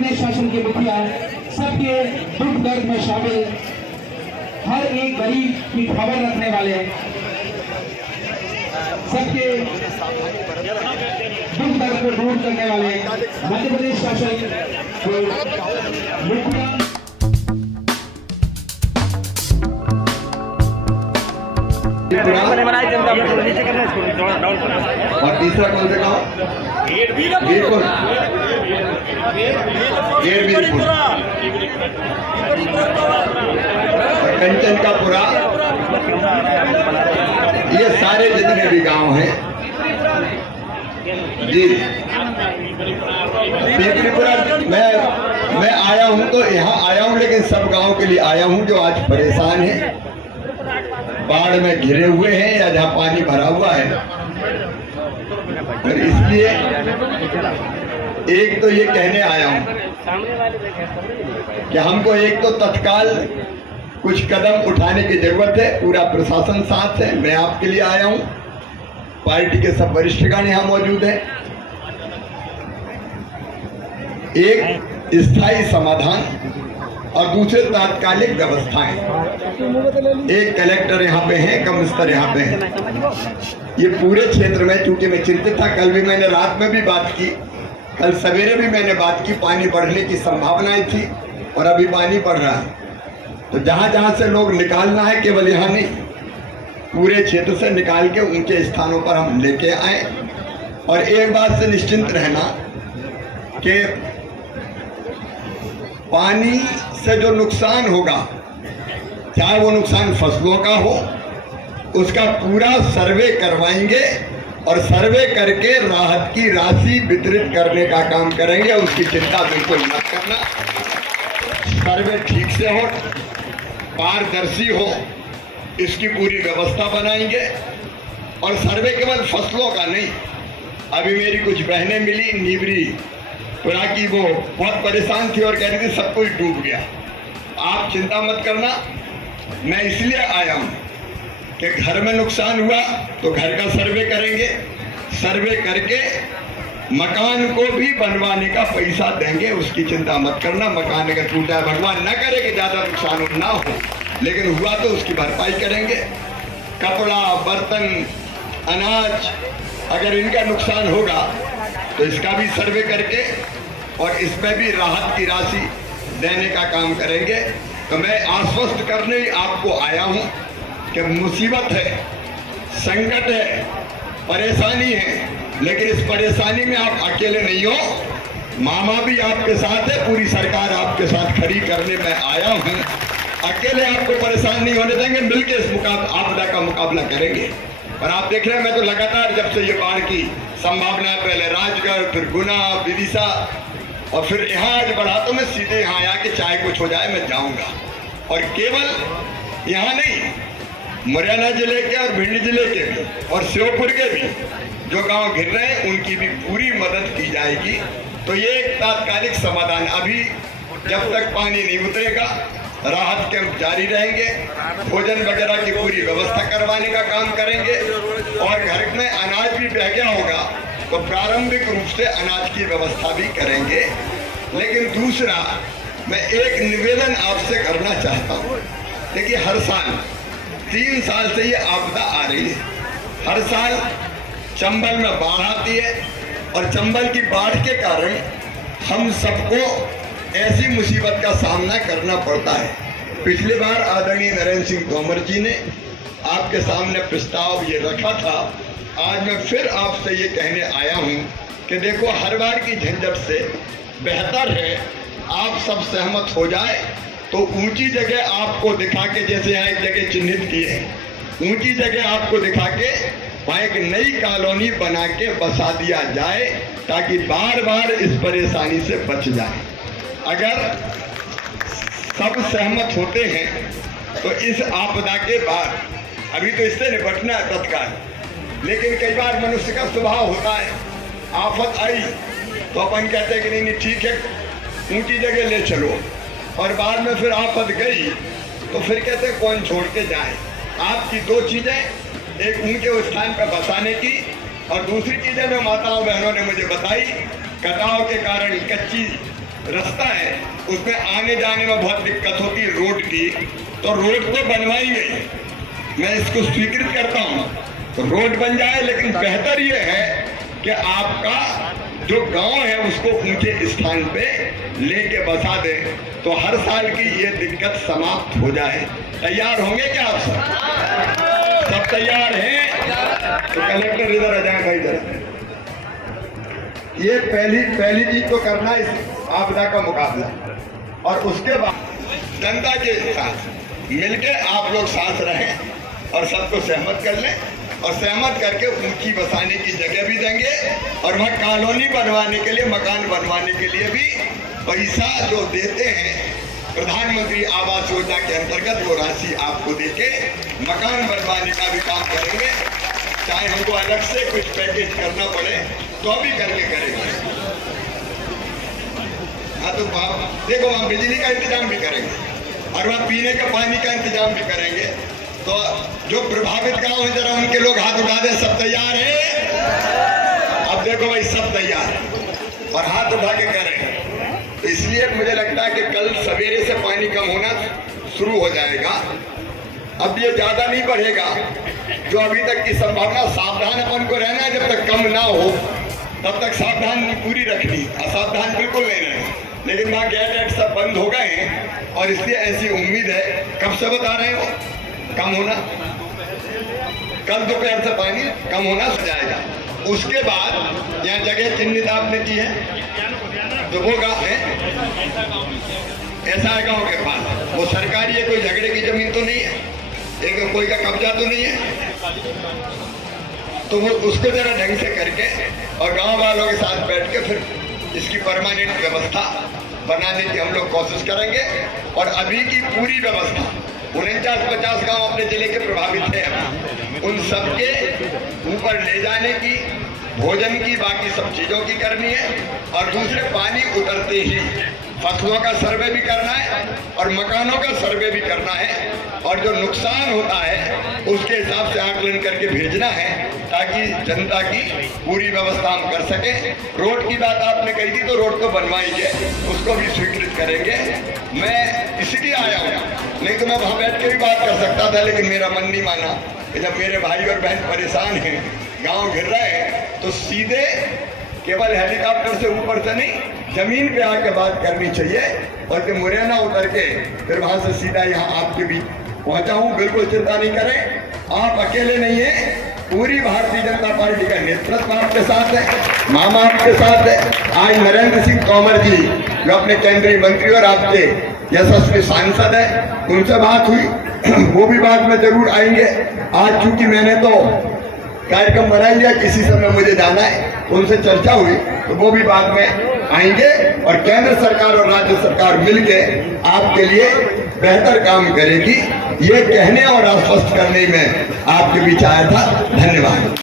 प्रदेश शासन के मुखिया, सबके दुख दर्द में शामिल, हर एक गरीब की खबर रखने वाले, सबके दुख दर्द को दूर करने वाले मध्य प्रदेश शासन के मुखिया। और तीसरा कौन से गाँव? वीरपुर। कंचन का पुरा, ये सारे जितने भी गांव हैं जी। पीपलीपुरा मैं आया हूं तो यहाँ आया हूं, लेकिन सब गांव के लिए आया हूं जो आज परेशान हैं, बाढ़ में घिरे हुए हैं या जहाँ पानी भरा हुआ है। और इसलिए एक तो ये कहने आया हूं कि हमको एक तो तत्काल कुछ कदम उठाने की जरूरत है। पूरा प्रशासन साथ है, मैं आपके लिए आया हूं, पार्टी के सब वरिष्ठगण यहाँ मौजूद हैं। एक स्थायी समाधान और दूसरे तात्कालिक व्यवस्थाएं। एक कलेक्टर यहाँ पे हैं, कमिश्नर यहाँ पे हैं। ये पूरे क्षेत्र में, चूंकि मैं चिंतित था, कल भी मैंने रात में भी बात की, कल सवेरे भी मैंने बात की, पानी बढ़ने की संभावनाएं थी और अभी पानी बढ़ रहा है। तो जहाँ जहाँ से लोग निकालना है, केवल यहाँ नहीं, पूरे क्षेत्र से निकाल के ऊंचे स्थानों पर हम लेके आए। और एक बात से निश्चिंत रहना कि पानी से जो नुकसान होगा, चाहे वो नुकसान फसलों का हो, उसका पूरा सर्वे करवाएंगे और सर्वे करके राहत की राशि वितरित करने का काम करेंगे। उसकी चिंता बिल्कुल मत करना। सर्वे ठीक से हो, पारदर्शी हो, इसकी पूरी व्यवस्था बनाएंगे। और सर्वे केवल फसलों का नहीं, अभी मेरी कुछ बहनें मिली नीबरी पुरा की, वो बहुत परेशान थी और कह रही थी सब कुछ डूब गया। आप चिंता मत करना, मैं इसलिए आया हूँ कि घर में नुकसान हुआ तो घर का सर्वे करेंगे, सर्वे करके मकान को भी बनवाने का पैसा देंगे। उसकी चिंता मत करना। मकान अगर टूटा है, भगवान न करे कि ज्यादा नुकसान ना हो, लेकिन हुआ तो उसकी भरपाई करेंगे। कपड़ा, बर्तन, अनाज, अगर इनका नुकसान होगा तो इसका भी सर्वे करके और इसमें भी राहत की राशि देने का काम करेंगे। तो मैं आश्वस्त करने आपको आया हूं कि मुसीबत है, संकट है, परेशानी है, लेकिन इस परेशानी में आप अकेले नहीं हो। मामा भी आपके साथ है, पूरी सरकार आपके साथ खड़ी करने में आया हूं। अकेले आपको परेशान नहीं होने देंगे, मिलकर इस आपदा का मुकाबला करेंगे। और आप देख रहे हैं, मैं तो लगातार जब से ये बाढ़ की संभावना, पहले राजगढ़, फिर गुना, विदिशा और फिर यहाँ आज बढ़ा, तो मैं सीधे यहाँ आया कि चाहे कुछ हो जाए मैं जाऊंगा। और केवल यहाँ नहीं, मुरैना जिले के और भिंड जिले के भी और श्योपुर के भी जो गांव घिर रहे हैं, उनकी भी पूरी मदद की जाएगी। तो ये एक तात्कालिक समाधान। अभी जब तक पानी नहीं उतरेगा, राहत कैंप जारी रहेंगे, भोजन वगैरह की पूरी व्यवस्था करवाने का काम करेंगे। और घर में अनाज भी बह गया होगा तो प्रारंभिक रूप से अनाज की व्यवस्था भी करेंगे। लेकिन दूसरा, मैं एक निवेदन आपसे करना चाहता हूँ। देखिए, हर साल 3 साल से ये आपदा आ रही है। हर साल चंबल में बाढ़ आती है और चंबल की बाढ़ के कारण हम सबको ऐसी मुसीबत का सामना करना पड़ता है। पिछली बार आदरणीय नरेंद्र सिंह तोमर जी ने आपके सामने प्रस्ताव ये रखा था। आज मैं फिर आपसे ये कहने आया हूँ कि देखो, हर बार की झंझट से बेहतर है आप सब सहमत हो जाए तो ऊंची जगह आपको दिखा के, जैसे यहाँ एक जगह चिन्हित की है, ऊंची जगह आपको दिखा के वहाँ एक नई कॉलोनी बना के बसा दिया जाए, ताकि बार बार इस परेशानी से बच जाए। अगर सब सहमत होते हैं तो इस आपदा के बाद, अभी तो इससे निपटना है तत्काल, लेकिन कई बार मनुष्य का स्वभाव होता है, आफत आई तो अपन कहते हैं कि नहीं ठीक है, ऊंची जगह ले चलो, और बाद में फिर आफत गई तो फिर कहते हैं कौन छोड़ के जाए। आपकी 2 चीजें, एक ऊंचे स्थान पर बसाने की और दूसरी चीजें जो माताओं बहनों ने मुझे बताई, कटाव के कारण कच्ची रास्ता है उसमें आने जाने में बहुत दिक्कत होती है रोड की, तो रोड तो बनवाएंगे, मैं इसको स्वीकृत करता हूँ, तो रोड बन जाए, लेकिन बेहतर ये है कि आपका जो गांव है उसको ऊंचे स्थान पे लेके बसा दे, तो हर साल की ये दिक्कत समाप्त हो जाए। तैयार होंगे क्या आप सब तैयार हैं? तो कलेक्टर इधर आ जाए भाई जरा। ये पहली चीज तो करना इस आपदा का मुकाबला, और उसके बाद जनता के साथ मिलके आप लोग साथ रहें और सबको सहमत कर लें, और सहमत करके ऊंची बसाने की जगह भी देंगे, और वहाँ कॉलोनी बनवाने के लिए, मकान बनवाने के लिए भी पैसा जो देते हैं प्रधानमंत्री आवास योजना के अंतर्गत, वो राशि आपको देके मकान बनवाने का भी काम करेंगे। चाहे हमको अलग से कुछ पैकेज करना पड़े तो भी करके करेंगे। हाँ, तो देखो वहाँ बिजली का इंतजाम भी करेंगे और वहाँ पीने का पानी का इंतजाम भी करेंगे। तो जो प्रभावित गांव है जरा उनके लोग हाथ उठा दें। सब तैयार है? अब देखो भाई सब तैयार और हाथ उठा के करें। तो इसलिए मुझे लगता है कि कल सवेरे से पानी कम होना शुरू हो जाएगा। अब ये ज्यादा नहीं बढ़ेगा, जो अभी तक की संभावना। सावधान अपन को रहना है, जब तक कम ना हो तब तक सावधान पूरी रखनी, असावधान बिल्कुल नहीं रहना। लेकिन वहाँ गेट सब बंद हो गए हैं और इसलिए ऐसी उम्मीद है, कब से बता रहे हो कम होना, कल दोपहर से पानी कम होना हो जाएगा। उसके बाद यहाँ जगह चिन्हित आपने की है, तो वो गाँव है, ऐसा है गाँव के पास, वो सरकारी है, कोई झगड़े की जमीन तो नहीं है, एक कोई का कब्जा तो नहीं है। तो वो उसको जरा ढंग से करके और गांव वालों के साथ बैठ के फिर इसकी परमानेंट व्यवस्था बनाने की हम लोग कोशिश करेंगे। और अभी की पूरी व्यवस्था 49-50 गांव अपने जिले के प्रभावित हैं, उन सबके ऊपर ले जाने की, भोजन की, बाकी सब चीज़ों की करनी है। और दूसरे पानी उतरते ही फसलों का सर्वे भी करना है और मकानों का सर्वे भी करना है, और जो नुकसान होता है उसके हिसाब से आकलन करके भेजना है, ताकि जनता की पूरी व्यवस्था हम कर सकें। रोड की बात आपने कही थी, तो रोड तो बनवाएंगे, उसको भी स्वीकृत करेंगे। मैं इसलिए आया हूँ, नहीं तो मैं वहाँ बैठ के भी बात कर सकता था, लेकिन मेरा मन नहीं माना कि जब मेरे भाई और बहन परेशान हैं, गाँव घिर रहे हैं, तो सीधे केवल हेलीकॉप्टर से ऊपर से नहीं, जमीन पे आके बात करनी चाहिए। और कि मुरैना उतर के फिर वहां से सीधा यहाँ आपके बीच पहुंचा हूँ। बिल्कुल चिंता नहीं करें, आप अकेले नहीं है, पूरी भारतीय जनता पार्टी का नेतृत्व आपके साथ है, मामा आपके साथ है। आज नरेंद्र सिंह तोमर जी जो अपने केंद्रीय मंत्री और आपके यशस्वी सांसद है, उनसे बात हुई, वो भी बाद में जरूर आएंगे। आज चूंकि मैंने तो कार्यक्रम बना लिया, किसी समय मुझे जाना है, उनसे चर्चा हुई, तो वो भी बाद में आएंगे। और केंद्र सरकार और राज्य सरकार मिलके आपके लिए बेहतर काम करेगी, ये कहने और आश्वस्त करने में आपके बीच आया था। धन्यवाद।